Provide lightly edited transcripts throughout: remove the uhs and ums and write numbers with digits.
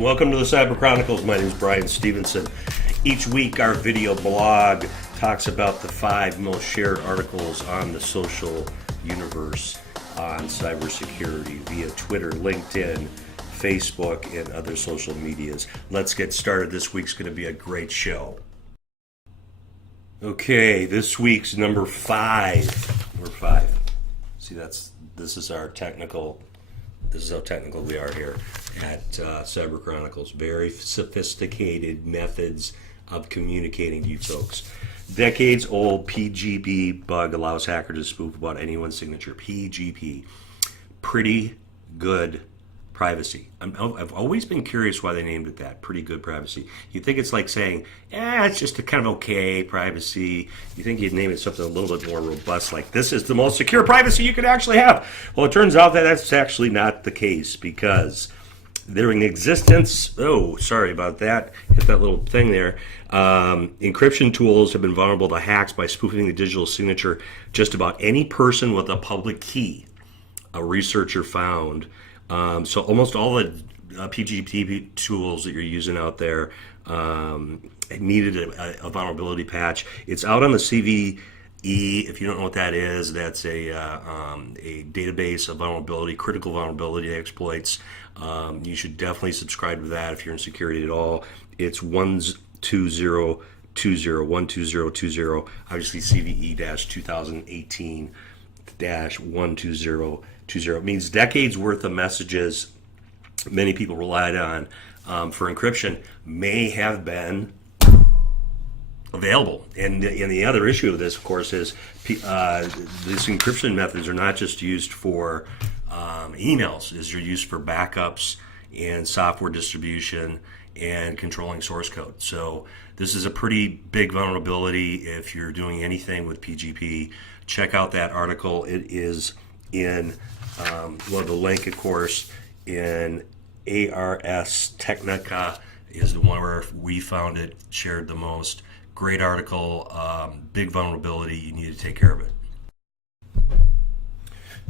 Welcome to the Cyber Chronicles. My name is Brian Stevenson. Each week, our video blog talks about the 5 most shared articles on the social universe on cybersecurity via Twitter, LinkedIn, Facebook, and other social medias. Let's get started. This week's going to be a great show. Okay, this week's number 5. Number 5. See, this is our technical. This is how technical we are here at Cyber Chronicles. Very sophisticated methods of communicating to you folks. Decades-old PGP bug allows hackers to spoof about anyone's signature. PGP. Pretty good privacy. I've always been curious why they named it that. Pretty good privacy. You think it's like saying, it's just a kind of okay privacy. You think you'd name it something a little bit more robust, like this is the most secure privacy you could actually have. Well, it turns out that that's actually not the case, because during the existence, sorry about that, hit that little thing there, encryption tools have been vulnerable to hacks by spoofing the digital signature just about any person with a public key, a researcher found. So almost all the PGP tools that you're using out there needed a vulnerability patch. It's out on the CVE. If you don't know what that is, that's a database of vulnerability, critical vulnerability exploits. You should definitely subscribe to that if you're in security at all. It's 12020, 12020, obviously CVE-2018-12020. It means decades worth of messages many people relied on for encryption may have been available. And the other issue of this, of course, is these encryption methods are not just used for emails. They're used for backups and software distribution and controlling source code. So this is a pretty big vulnerability. If you're doing anything with PGP, check out that article. It is in the link, of course, in ARS Technica is the one where we found it, shared the most. Great article, big vulnerability. You need to take care of it.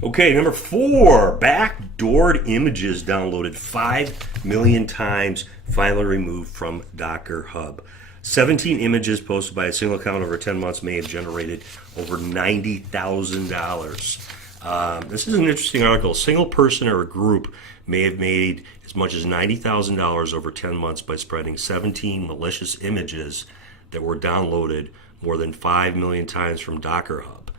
Okay, number 4, backdoored images downloaded 5 million times, finally removed from Docker Hub. 17 images posted by a single account over 10 months may have generated over $90,000. This is an interesting article. A single person or a group may have made as much as $90,000 over 10 months by spreading 17 malicious images that were downloaded more than 5 million times from Docker Hub.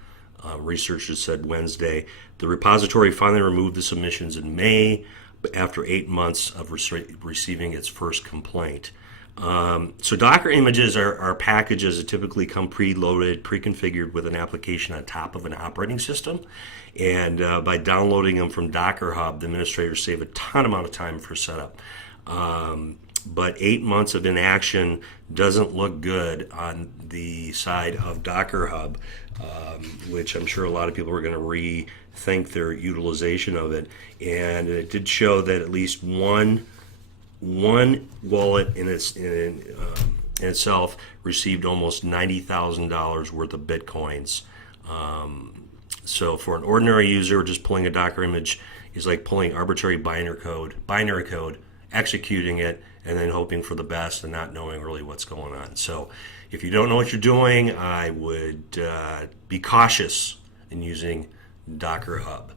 Researchers said Wednesday. The repository finally removed the submissions in May after 8 months of receiving its first complaint. So Docker images are packages that typically come preloaded, pre-configured with an application on top of an operating system. And by downloading them from Docker Hub, the administrators save a ton amount of time for setup. But 8 months of inaction doesn't look good on the side of Docker Hub, which I'm sure a lot of people are going to rethink their utilization of it. And it did show that at least one wallet in itself received almost $90,000 worth of Bitcoins. So for an ordinary user, just pulling a Docker image is like pulling arbitrary binary code, executing it, and then hoping for the best and not knowing really what's going on. So if you don't know what you're doing, I would be cautious in using Docker Hub.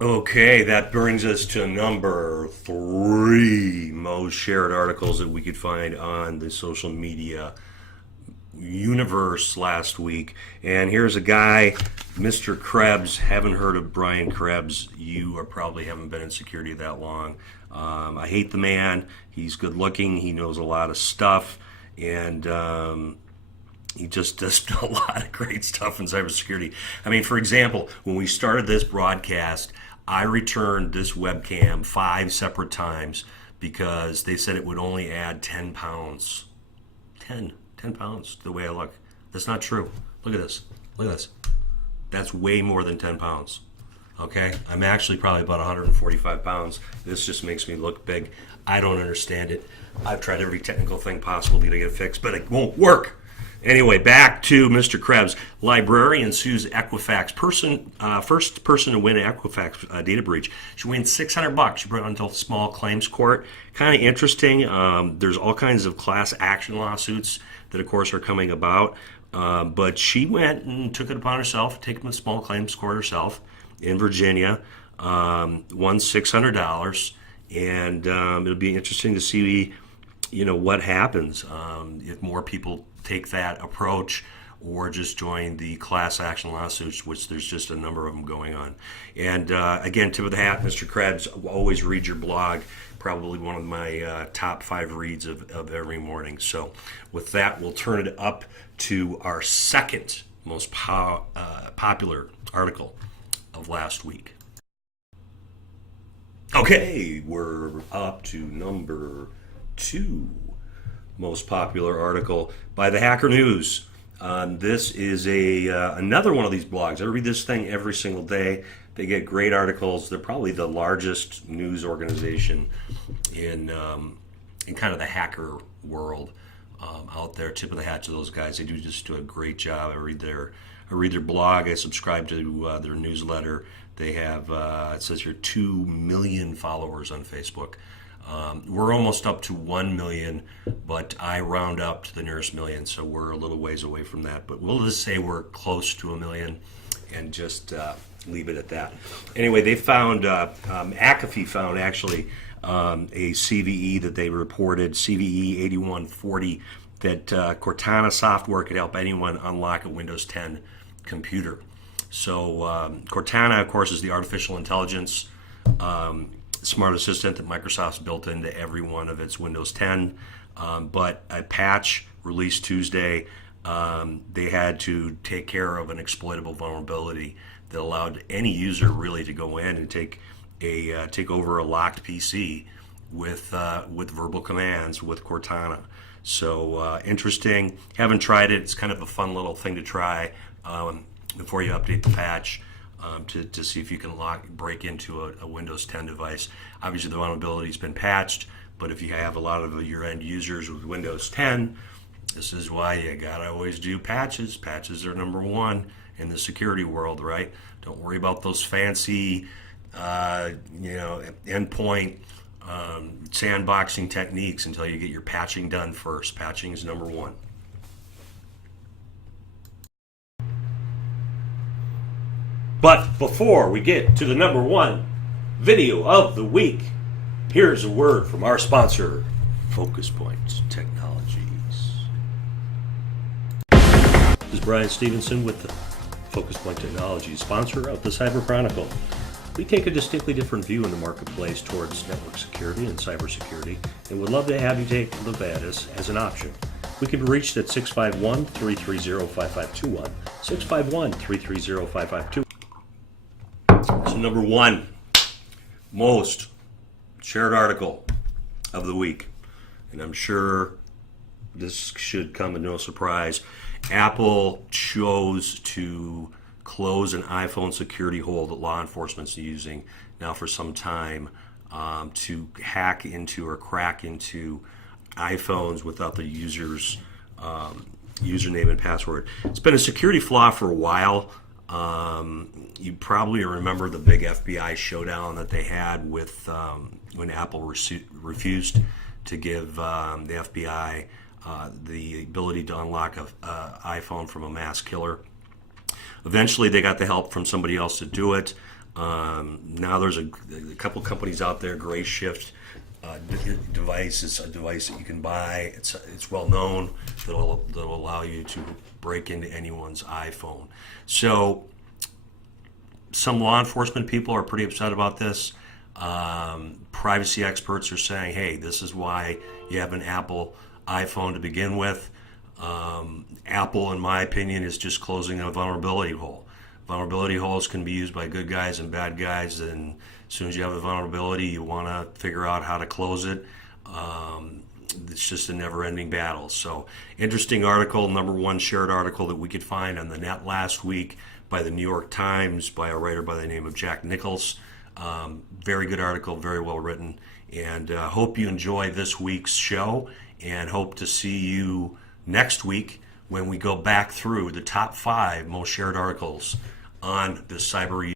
Okay, that brings us to number 3 most shared articles that we could find on the social media universe last week. And here's a guy, Mr. Krebs. Haven't heard of Brian Krebs. You probably haven't been in security that long. I hate the man. He's good looking. He knows a lot of stuff. And he just does a lot of great stuff in cybersecurity. I mean, for example, when we started this broadcast, I returned this webcam 5 separate times because they said it would only add 10 pounds. 10 pounds to the way I look. That's not true. Look at this. Look at this. That's way more than 10 pounds. Okay? I'm actually probably about 145 pounds. This just makes me look big. I don't understand it. I've tried every technical thing possible to get it fixed, but it won't work. Anyway, back to Mr. Krebs. Librarian sues Equifax. First person to win an Equifax data breach. She wins $600. She brought it onto small claims court. Kind of interesting. There's all kinds of class action lawsuits that, of course, are coming about. But she went and took it upon herself, take them to small claims court herself in Virginia. Won $600, and it'll be interesting to see, what happens if more people take that approach or just join the class action lawsuits, which there's just a number of them going on. And again, tip of the hat, Mr. Krebs, always read your blog. Probably one of my top 5 reads of every morning. So with that, we'll turn it up to our second most popular article of last week. Okay, we're up to number 2 most popular article by the Hacker News. This is another one of these blogs. I read this thing every single day. They get great articles. They're probably the largest news organization in kind of the hacker world out there. Tip of the hat to those guys. They just do a great job. I read their blog. I subscribe to their newsletter. They have it says here 2 million followers on Facebook. We're almost up to 1 million, but I round up to the nearest million, so we're a little ways away from that. But we'll just say we're close to 1 million and just leave it at that. Anyway, they found, McAfee found actually a CVE that they reported, CVE 8140, that Cortana software could help anyone unlock a Windows 10 computer. So Cortana, of course, is the artificial intelligence smart assistant that Microsoft's built into every one of its Windows 10. But a patch released Tuesday, they had to take care of an exploitable vulnerability that allowed any user really to go in and take over a locked PC with verbal commands with Cortana. So interesting. Haven't tried it. It's kind of a fun little thing to try before you update the patch. To see if you can break into a Windows 10 device. Obviously, the vulnerability's been patched, but if you have a lot of your end users with Windows 10, this is why you gotta always do patches. Patches are number 1 in the security world, right? Don't worry about those fancy, endpoint sandboxing techniques until you get your patching done first. Patching is number 1. But before we get to the number 1 video of the week, here's a word from our sponsor, Focus Point Technologies. This is Brian Stevenson with the Focus Point Technologies, sponsor of the Cyber Chronicle. We take a distinctly different view in the marketplace towards network security and cybersecurity, and would love to have you take a look at us as an option. We can be reached at 651-330-5521, 651-330-5521. So number 1 most shared article of the week, and I'm sure this should come as no surprise. Apple chose to close an iPhone security hole that law enforcement's using now for some time to hack into or crack into iPhones without the user's username and password. It's been a security flaw for a while. You probably remember the big FBI showdown that they had with when Apple refused to give the FBI the ability to unlock an iPhone from a mass killer. Eventually, they got the help from somebody else to do it. Now there's a couple companies out there. Grayshift device is a device that you can buy. It's well known that'll allow you to break into anyone's iPhone. So some law enforcement people are pretty upset about this. Privacy experts are saying, hey, this is why you have an Apple iPhone to begin with. Apple, in my opinion, is just closing a vulnerability hole. Vulnerability holes can be used by good guys and bad guys, and as soon as you have a vulnerability, you want to figure out how to close it. It's just a never-ending battle. So, interesting article, number 1 shared article that we could find on the net last week by the New York Times by a writer by the name of Jack Nichols. Very good article, very well written, and hope you enjoy this week's show, and hope to see you next week when we go back through the top 5 most shared articles on the cyber